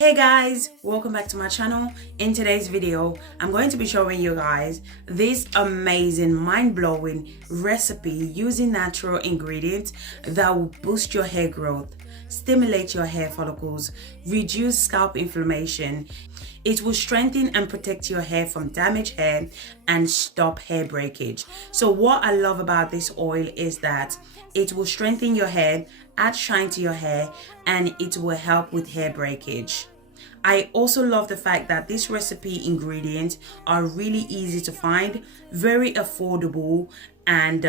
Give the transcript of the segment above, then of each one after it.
Hey guys, welcome back to my channel. In today's video, I'm going to be showing you guys this amazing, mind-blowing recipe using natural ingredients that will boost your hair growth, stimulate your hair follicles, reduce scalp inflammation. It will strengthen and protect your hair from damaged hair and stop hair breakage. So what I love about this oil is that it will strengthen your hair, add shine to your hair, and it will help with hair breakage. I also love the fact that this recipe ingredients are really easy to find, very affordable, and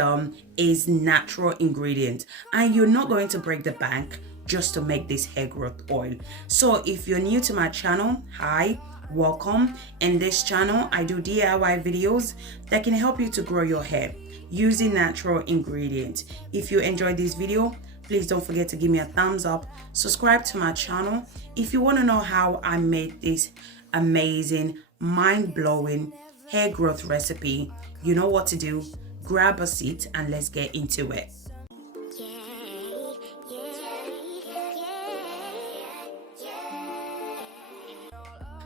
is natural ingredient, and you're not going to break the bank just to make this hair growth oil. So if you're new to my channel, hi, welcome. In this channel I do DIY videos that can help you to grow your hair using natural ingredients. If you enjoyed this video, please don't forget to give me a thumbs up, subscribe to my channel. If you want to know how I made this amazing, mind-blowing hair growth recipe, you know what to do. Grab a seat and let's get into it.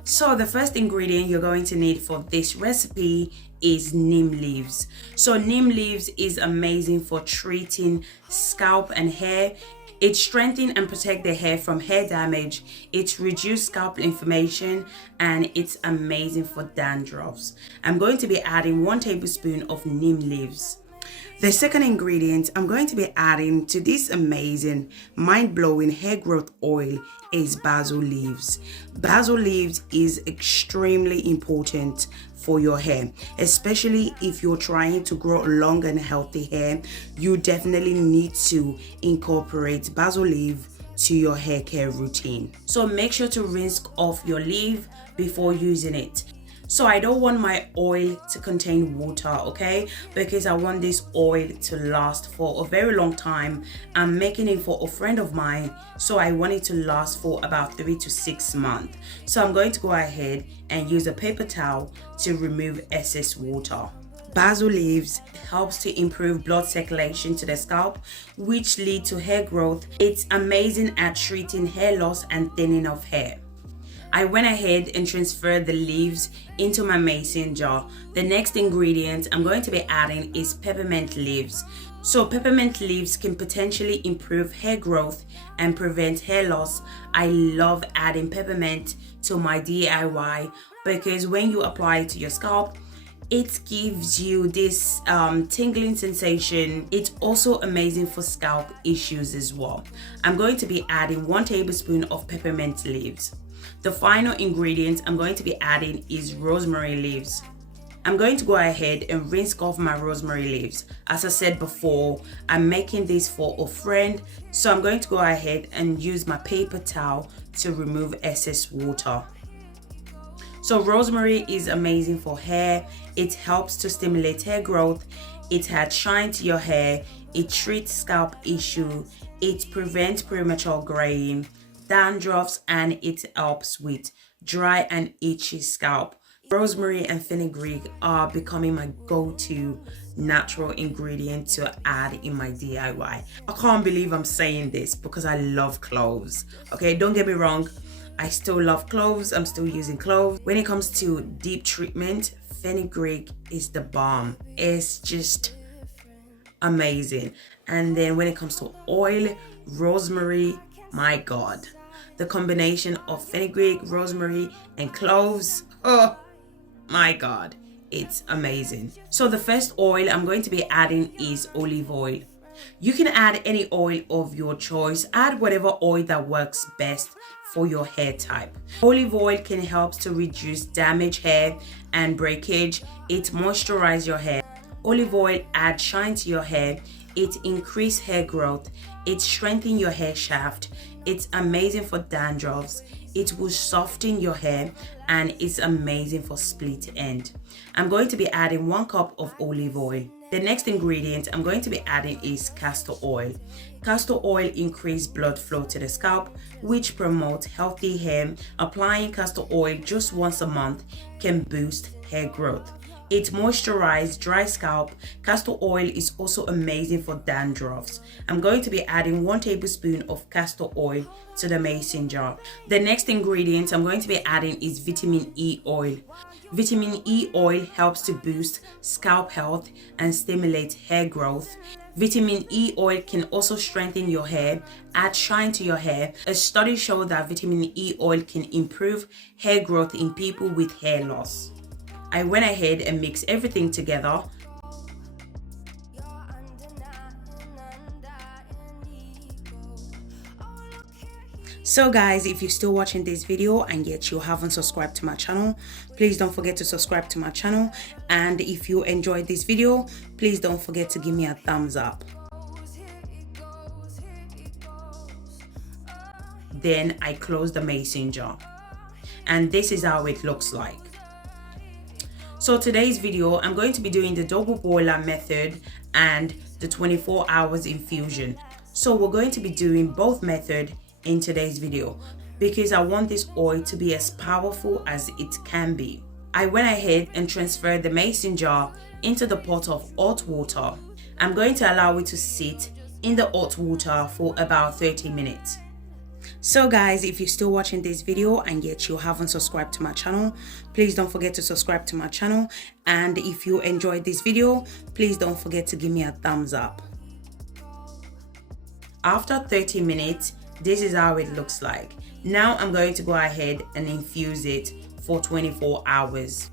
So the first ingredient you're going to need for this recipe is neem leaves. So neem leaves is amazing for treating scalp and hair. It strengthens and protects the hair from hair damage. It reduces scalp inflammation, and it's amazing for dandruffs. I'm going to be adding 1 tablespoon of neem leaves. The second ingredient I'm going to be adding to this amazing, mind-blowing hair growth oil is basil leaves. Basil leaves is extremely important for your hair, especially if you're trying to grow long and healthy hair. You definitely need to incorporate basil leaf to your hair care routine. So make sure to rinse off your leaf before using it. So I don't want my oil to contain water, okay? Because I want this oil to last for a very long time. I'm making it for a friend of mine, so I want it to last for about 3 to 6 months. So I'm going to go ahead and use a paper towel to remove excess water. Basil leaves helps to improve blood circulation to the scalp, which lead to hair growth. It's amazing at treating hair loss and thinning of hair. I went ahead and transferred the leaves into my mason jar. The next ingredient I'm going to be adding is peppermint leaves. So peppermint leaves can potentially improve hair growth and prevent hair loss. I love adding peppermint to my DIY because when you apply it to your scalp, it gives you this tingling sensation. It's also amazing for scalp issues as well. I'm going to be adding 1 tablespoon of peppermint leaves. The final ingredient I'm going to be adding is rosemary leaves. I'm going to go ahead and rinse off my rosemary leaves. As I said before, I'm making this for a friend, so I'm going to go ahead and use my paper towel to remove excess water. So rosemary is amazing for hair. It helps to stimulate hair growth. It adds shine to your hair. It treats scalp issue. It prevents premature graying, dandruffs, and it helps with dry and itchy scalp. Rosemary and fenugreek are becoming my go-to natural ingredient to add in my DIY. I can't believe I'm saying this because I love cloves. Okay, don't get me wrong, I still love cloves. I'm still using cloves. When it comes to deep treatment, fenugreek is the bomb. It's just amazing. And then when it comes to oil, rosemary, my God, the combination of fenugreek, rosemary, and cloves, oh my God, it's amazing. So the first oil I'm going to be adding is olive oil. You can add any oil of your choice. Add whatever oil that works best for your hair type. Olive oil can help to reduce damaged hair and breakage. It moisturizes your hair. Olive oil adds shine to your hair. It increases hair growth. It strengthens your hair shaft. It's amazing for dandruffs. It will soften your hair, and it's amazing for split end. I'm going to be adding 1 cup of olive oil. The next ingredient I'm going to be adding is castor oil. Castor oil increases blood flow to the scalp, which promotes healthy hair. Applying castor oil just once a month can boost hair growth. It moisturizes dry scalp. Castor oil is also amazing for dandruffs. I'm going to be adding 1 tablespoon of castor oil to the mason jar. The next ingredient I'm going to be adding is vitamin E oil. Vitamin E oil helps to boost scalp health and stimulate hair growth. Vitamin E oil can also strengthen your hair, add shine to your hair. A study showed that vitamin E oil can improve hair growth in people with hair loss. I went ahead and mixed everything together. So guys, if you're still watching this video and yet you haven't subscribed to my channel, please don't forget to subscribe to my channel. And if you enjoyed this video, please don't forget to give me a thumbs up. Then I close the mason jar. And this is how it looks like. So today's video, I'm going to be doing the double boiler method and the 24 hours infusion. So we're going to be doing both methods in today's video because I want this oil to be as powerful as it can be. I went ahead and transferred the mason jar into the pot of hot water. I'm going to allow it to sit in the hot water for about 30 minutes. So guys, if you're still watching this video and yet you haven't subscribed to my channel, please don't forget to subscribe to my channel. And if you enjoyed this video, please don't forget to give me a thumbs up. After 30 minutes, this is how it looks like. Now I'm going to go ahead and infuse it for 24 hours.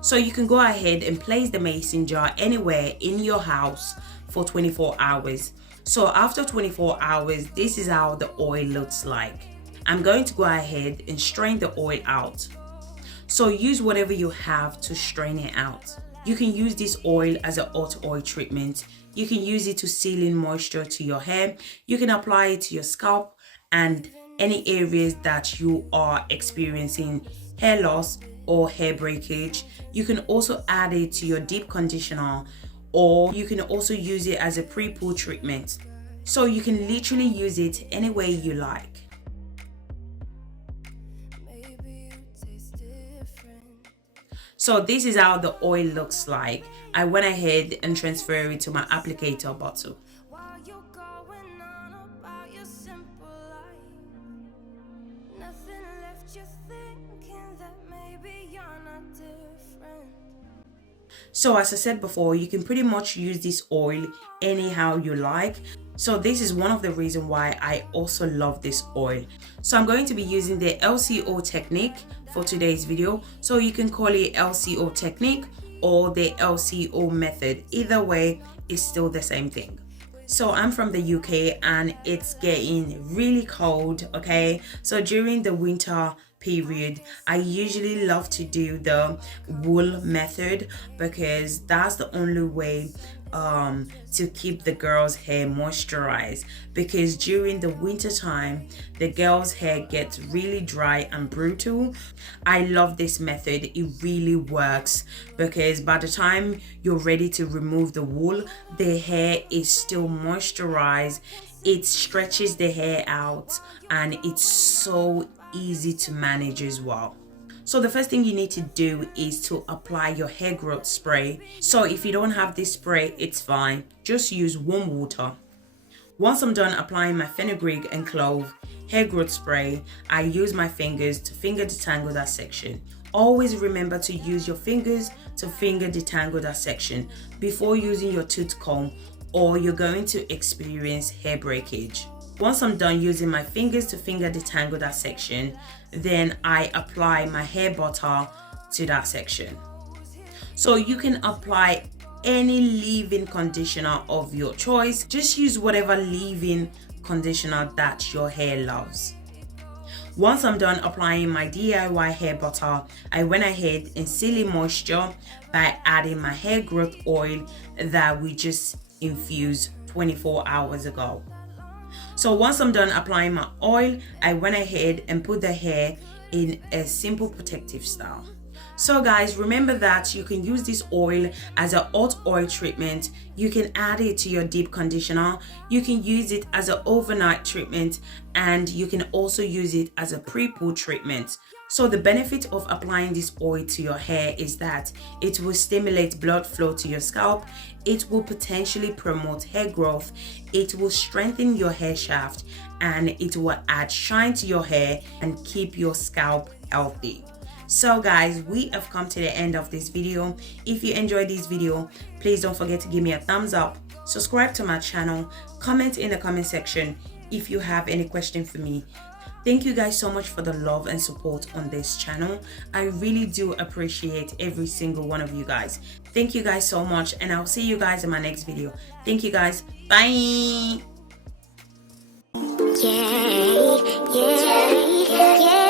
So you can go ahead and place the mason jar anywhere in your house for 24 hours. So after 24 hours, this is how the oil looks like. I'm going to go ahead and strain the oil out. So use whatever you have to strain it out. You can use this oil as a hot oil treatment. You can use it to seal in moisture to your hair. You can apply it to your scalp and any areas that you are experiencing hair loss or hair breakage. You can also add it to your deep conditioner, or you can also use it as a pre-poo treatment. So you can literally use it any way you like. So this is how the oil looks like. I went ahead and transferred it to my applicator bottle. So as I said before, you can pretty much use this oil anyhow you like. So this is one of the reasons why I also love this oil. So I'm going to be using the LCO technique for today's video. So you can call it LCO technique or the LCO method. Either way, it's still the same thing. So I'm from the UK and it's getting really cold, okay? So during the winter period, I usually love to do the wool method because that's the only way to keep the girls' hair moisturized, because during the winter time the girls' hair gets really dry and brittle. I love this method. It really works because by the time you're ready to remove the wool, the hair is still moisturized. It stretches the hair out and it's so easy to manage as well. So the first thing you need to do is to apply your hair growth spray. So if you don't have this spray, it's fine. Just use warm water. Once I'm done applying my fenugreek and clove hair growth spray, I use my fingers to finger detangle that section. Always remember to use your fingers to finger detangle that section before using your tooth comb, or you're going to experience hair breakage. Once I'm done using my fingers to finger detangle that section, then I apply my hair butter to that section. So you can apply any leave-in conditioner of your choice. Just use whatever leave-in conditioner that your hair loves. Once I'm done applying my DIY hair butter, I went ahead and seal in moisture by adding my hair growth oil that we just infused 24 hours ago. So once I'm done applying my oil, I went ahead and put the hair in a simple protective style. So guys, remember that you can use this oil as a hot oil treatment. You can add it to your deep conditioner. You can use it as an overnight treatment, and you can also use it as a pre-poo treatment. So the benefit of applying this oil to your hair is that it will stimulate blood flow to your scalp. It will potentially promote hair growth. It will strengthen your hair shaft, and it will add shine to your hair and keep your scalp healthy. So guys, we have come to the end of this video. If you enjoyed this video, please don't forget to give me a thumbs up, subscribe to my channel, comment in the comment section if you have any question for me. Thank you guys so much for the love and support on this channel. I really do appreciate every single one of you guys. Thank you guys so much, and I'll see you guys in my next video. Thank you guys. Bye. Yeah.